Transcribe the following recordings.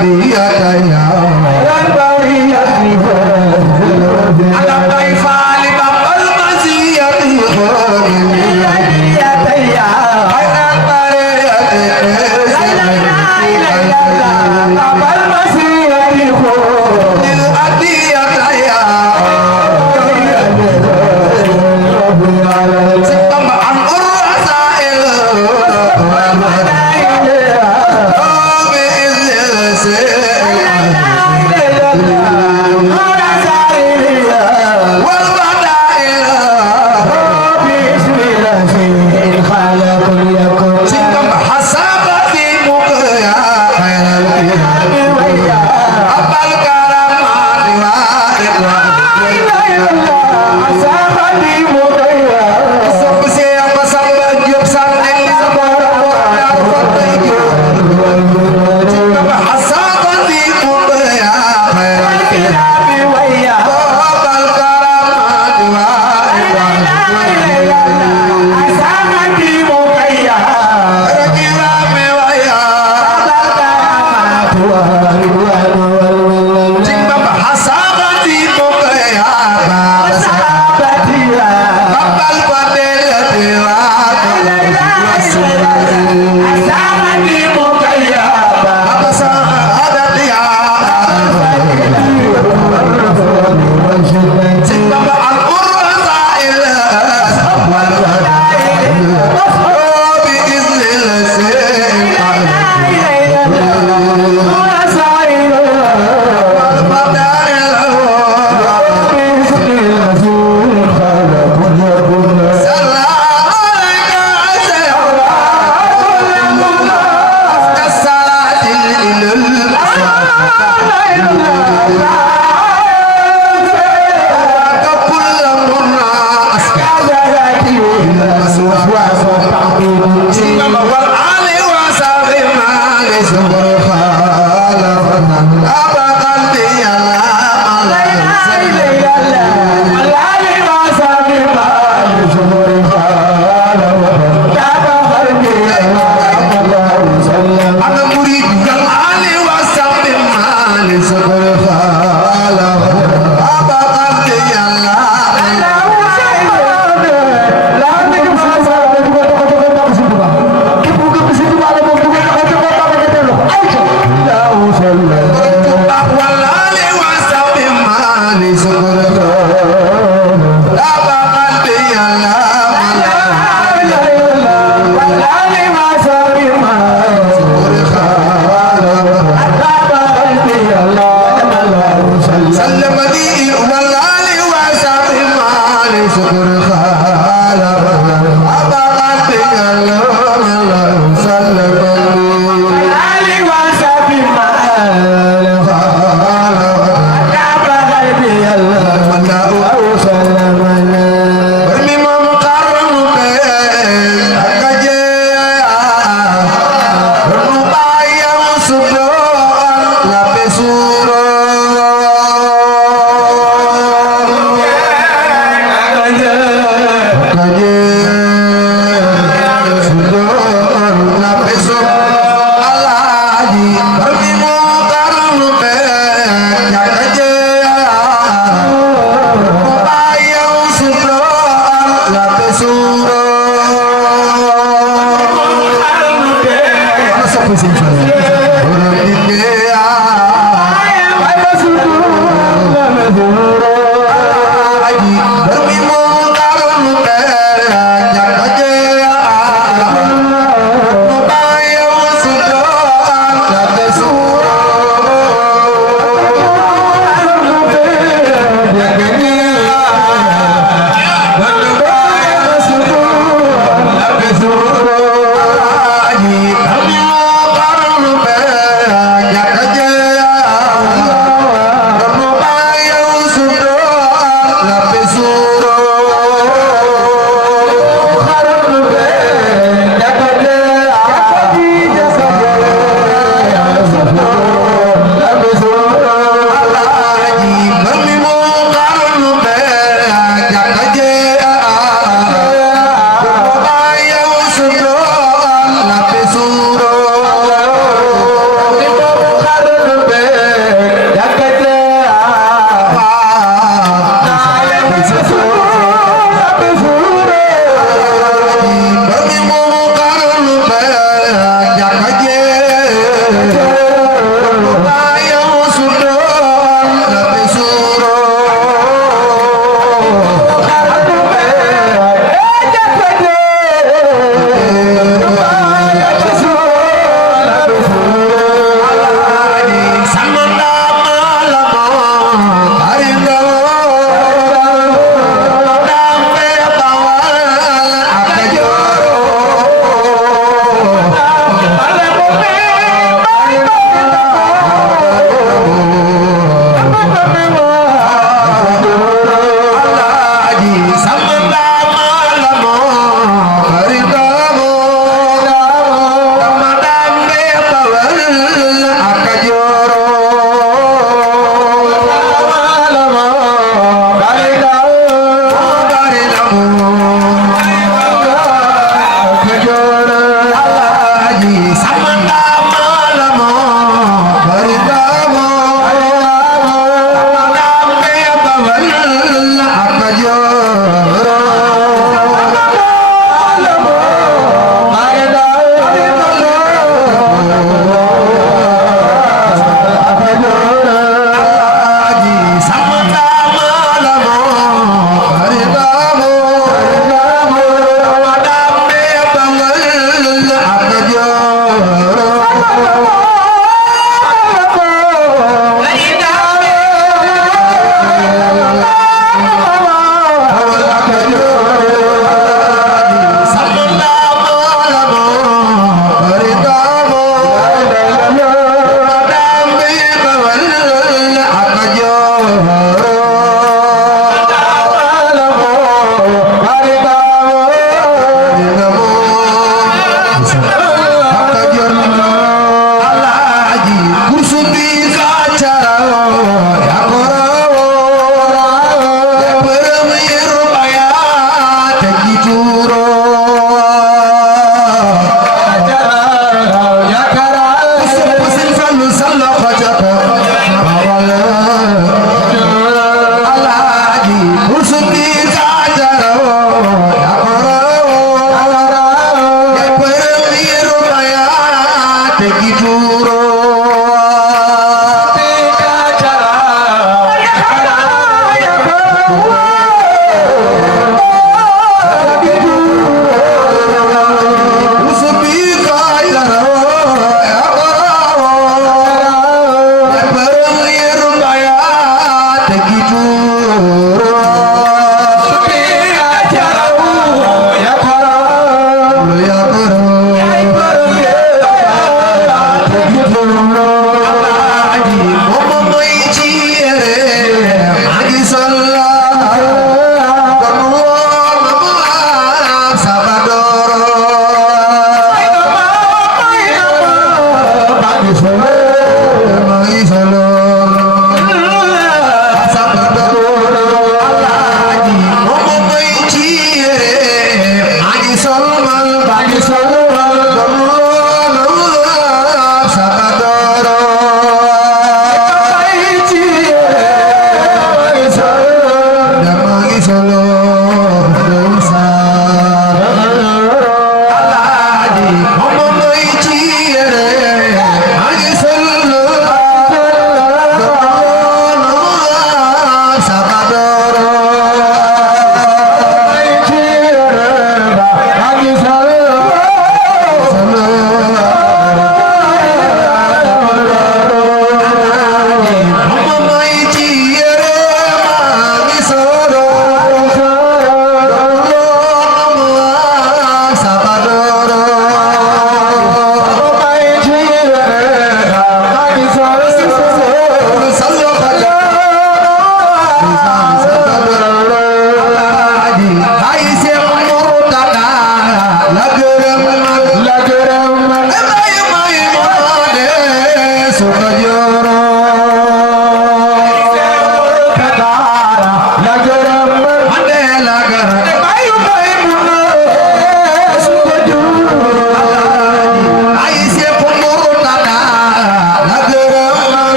Allah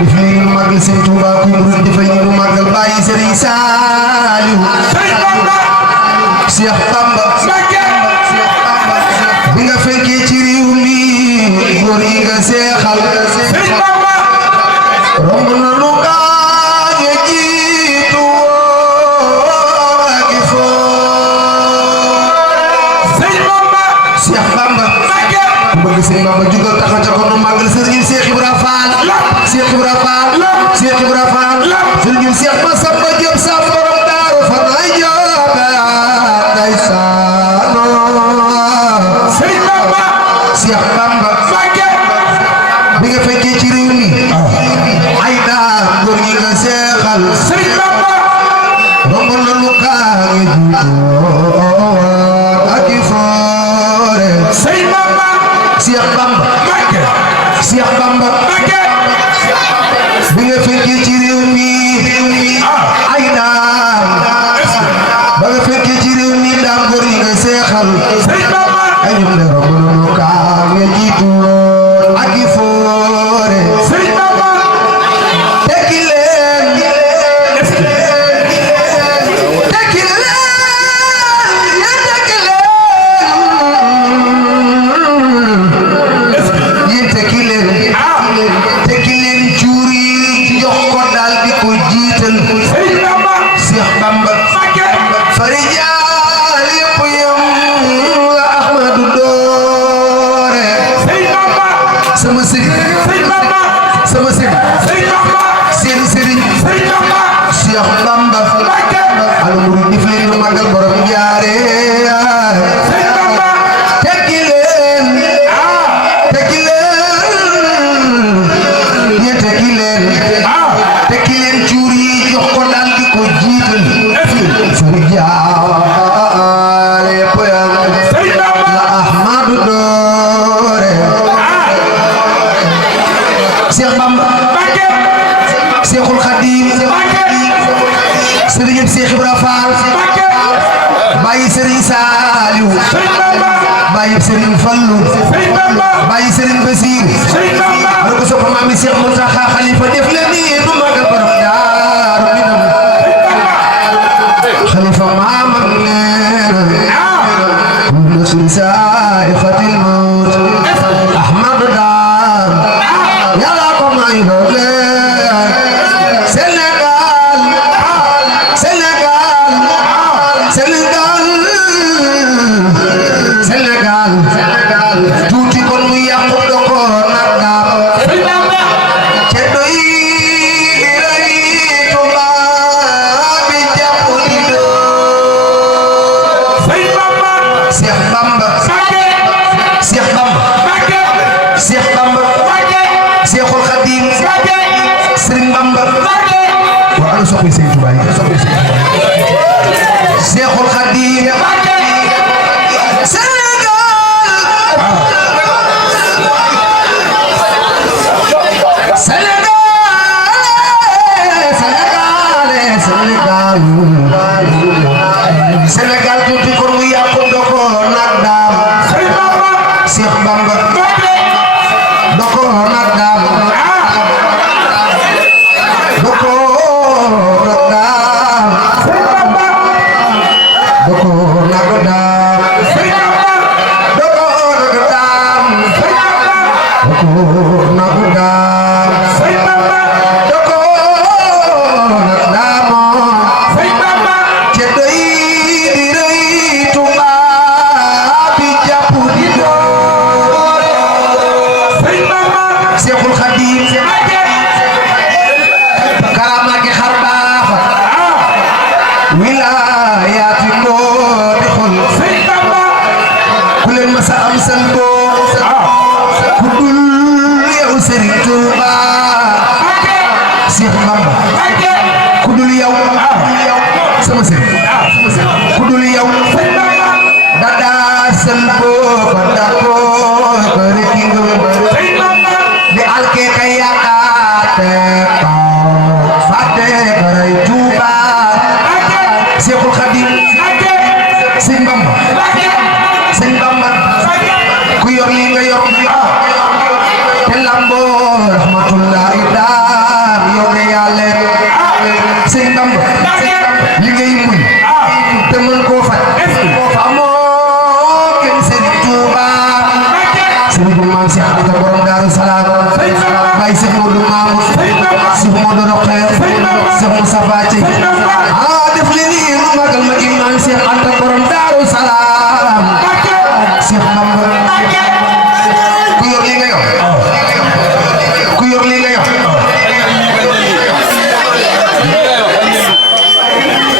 difay ñu magal Sëriñ Tuuba ku murid difay ñu magal Baye Serigne Saliou Cheikh Bamba bi nga fekkee ci réew mi góor yi nga seexal romb na lu gaañe jiitu ak foo Cheikh Bamba bëgg Sëriñ Bamba jugal taxaw ca kon magal Serigne Cheikh Ibra Fall Cheikh Ibra Fall Cheikh Ibra Fall Serigne Cheikh Massamba Diop sa borom Daaru fa nay joobe day saano Cheikh Bamba bi nga fekkee ci réew mi ay daa góor gi nga seexal romb na lu kaange juutoo ak i foore Cheikh Bamba Cheikh Bamba bi nga fekkee ci réew mi ay daam ba nga fekkee ci réew mi daam góor yi nga seexal ay ñoom ne romb na lu kaange juutoo ak i foore tekki leen tekki leen yéen tekki leen tekki leen cuur yi jox ko daal di ko jiital Cheikh Bamba fari jaal yëpp yam la Ahmadu doore sama sëriñ sama sëriñ seen sëriñ Cheikh Bamba al murid dif leen lu magal borom jaare tekki leen tekki leen cuur yi jox ko daal di ko jiital fari jaale poyam la Ahmadu doore Cheikh Bamba Cheikhul Khadim Serigne Cheikh Ibra Fall Baye Serigne Saliou Baye Serigne Fallou Baye Serigne Bassir ana ko sopp maami Cheikh Mountakha Khalifa def leen ni du magal borom Daaru Minam Khalifa maamam neena kullu saa'iqatil mawt Ahmad Daam yàlla ko may doole Sénégal Sénégal Sénégal Sénégal tuuti kon mu yàqu doko nag daam ce doy di rey Tuuba bi jàpp di doo Cheikh Bamba Cheikh Bamba Cheikh Bamba Cheikhul Khadim Serigne Bamba wa ana soppi Serigne Touba yi soppi Serigne Cheikhul Khadim Sénégal tuuti kon mu yàqu doko nag daam Cheikh Bamba doko nag daam doko nag daam doko nag daam doko nag daam doko nag daam doko nag daam ce doy di rëy Tuuba bi jàpp di door Cheikhul Khadim karama ki xar baax wilayaati moo di xol ku leen masa am san boo ku dul yow Serigne Touba Cheikh Bamba ku dul yow sama Serigne ku dul yow dadaa san boo ko dakoo ko rekingo di alke kay yaakaate fàtte baray Touba Cheikhul Khadim Serigne Bamba Serigne Bamba ku yor li nga yor te lamboo rahmatullahi Mamour Cheikh Modou Rokhaya Cheikh Moustapha Thiey def li ni nu magal ma imam Cheikh Anta borom Daaru Salaam Cheikh Bamba ku yor li nga yor ku yor li nga yor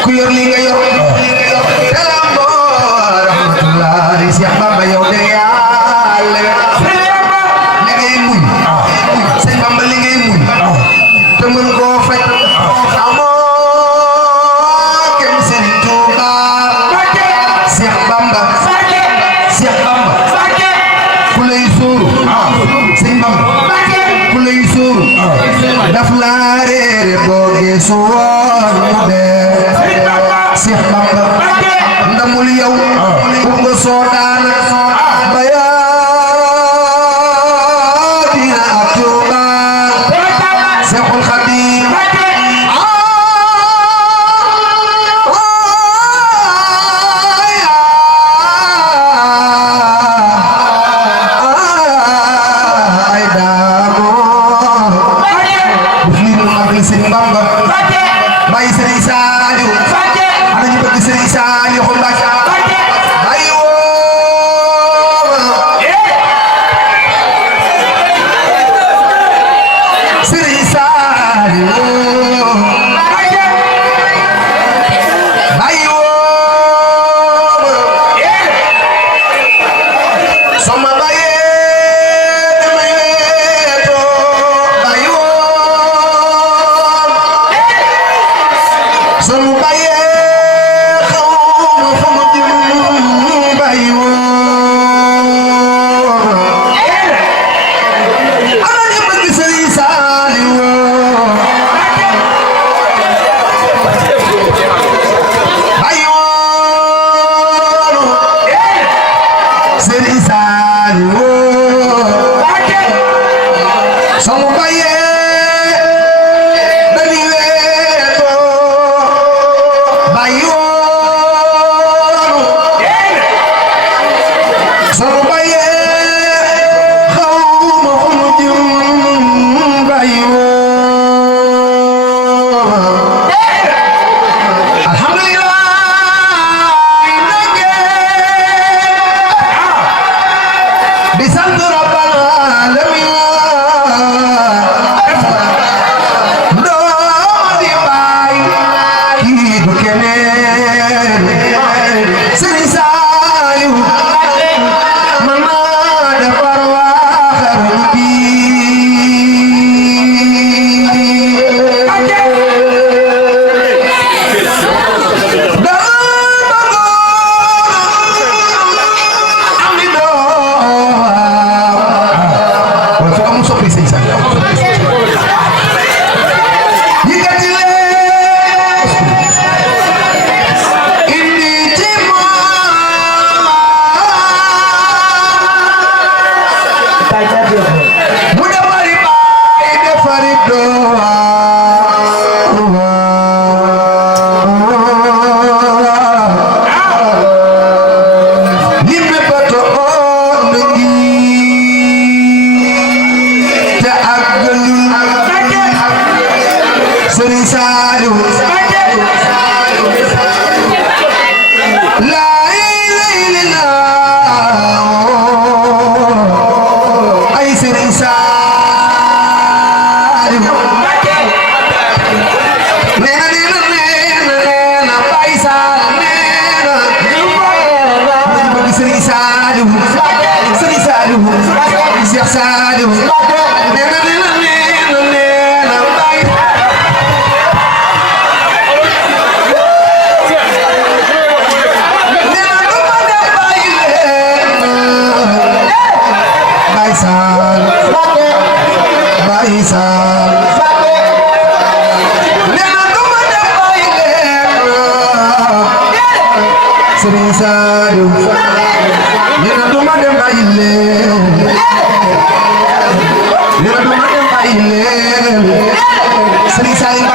ku yor li nga yor Lambo rahmatullahi Cheikh Bamba yow de Yàlla li ngay muñ Sëñ Bamba li ngay muñ te mën koo faj amoo kenn Sëriñ Tuuba Cheikh Bamba ku lay sóoru Sëñ Bamba ku lay sóoru daf laa réere boo geesu woon mu dee Cheikh Bamba ndamul yow ku nga soo daana ba yaa dina ak Tuuba Seexul Xadiim ay daamoo def li nu magal Sëñ Bamba bàyyi Sëriñ Saaliw ana ñu bëgg Sëriñ Saaliw Mbàkke bàyyi woo Sëriñ Saaliw bàyyi woo sama bàyyee damay weetoo bàyyi woo sunu bàyyee xaw ma fa ma jëm bàyyi woo ana ñu bëgg Sëriñ Saaliw bàyyi woo Sëriñ Saaliw sunu bàyyee dañuy weetoo bàyyi woo sunu bàyyee xaw ma fu mu jëm bàyyi woo alhamdulillah di sant Rabbal Alamin doo di baay kii du keneen Sëriñ Saaliw man maa defar waa xarnu bi Sëriñ Saaliw laa ilaaha illallaah ay Sëriñ Saaliw neena Baay Saal neena bëgg Sëriñ Saaliw Sëriñ Saaliw Seex Saaliw neena Baay Baay Saal neena duma dem bàyyi leen Sëriñ Saaliw neena duma dem bàyyi leen neena duma dem bàyyi leen Sëriñ Saaliw